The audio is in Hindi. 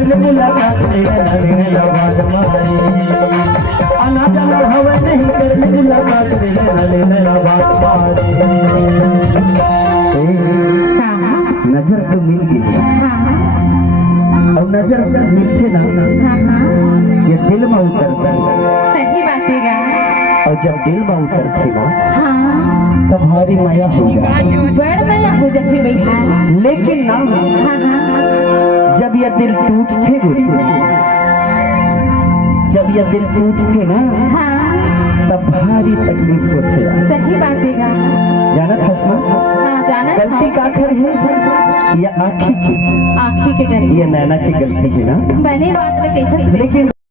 करने मुलाकात रे बात मारी आना जाना हवा नहीं करने मुलाकात रे बात मारी नजर तो मिल गई और नजर मिलते ना ये दिल में उतरता सही बात है और जब दिल में उतरती ना तब हमारी माया हो जाती बड़ माया हो जाती भैया लेकिन ना जब यह दिल टूटते गोरी जब यह दिल टूटते ना तब भारी तकलीफ होती है सही बात है जाना हंसना जाना गलती का कर है या आँखी की आँखी के करीब ये नैना की गलती है ना मैंने बात में कैसे लेकिन